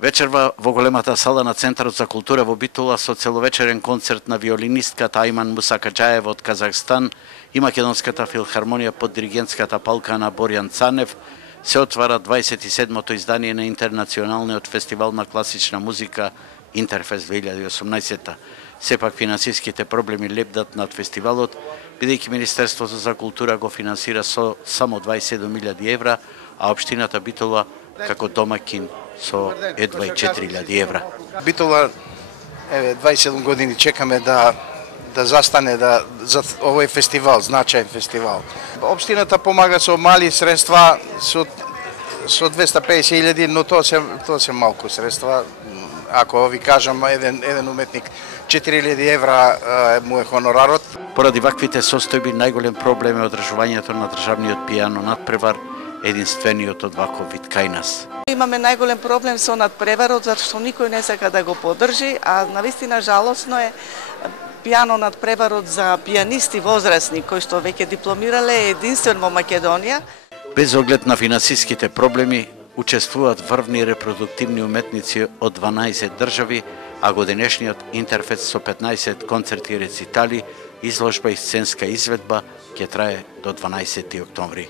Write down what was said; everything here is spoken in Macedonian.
Вечерва во големата сала на Центарот за култура во Битола со целовечерен концерт на виолинистката Айман Мусакаджаева од Казахстан и Македонската филхармонија под диригентската палка на Борјан Цанев се отвара 27-то издание на Интернационалниот фестивал на класична музика Интерфест 2018. Сепак финансиските проблеми лепдат над фестивалот, бидејќи Министерството за култура го финансира со само 27.000 евра, а општината Битола како домакин со едва 4.000 евра. Битола, 27 години чекаме да застане за овој фестивал, значаен фестивал. Општината помага со мали средства, со 250.000, но тоа се малку средства. Ако ви кажам, еден уметник 4.000 евра му е хонорарот. Поради ваквите состојби, најголем проблем е одржувањето на државниот пијано надпревар, единствениот од ваков вид кај нас. Имаме најголем проблем со надпреварот, зашто никој не сака да го поддржи, а навистина жалосно е пијано надпреварот за пијанисти возрастни кои што веќе дипломирале е единствен во Македонија. Без оглед на финансиските проблеми, учествуваат врвни репродуктивни уметници од 12 држави, а годинешниот Интерфест со 15 концерти и рецитали, изложба и сценска изведба ќе трае до 12 октомври.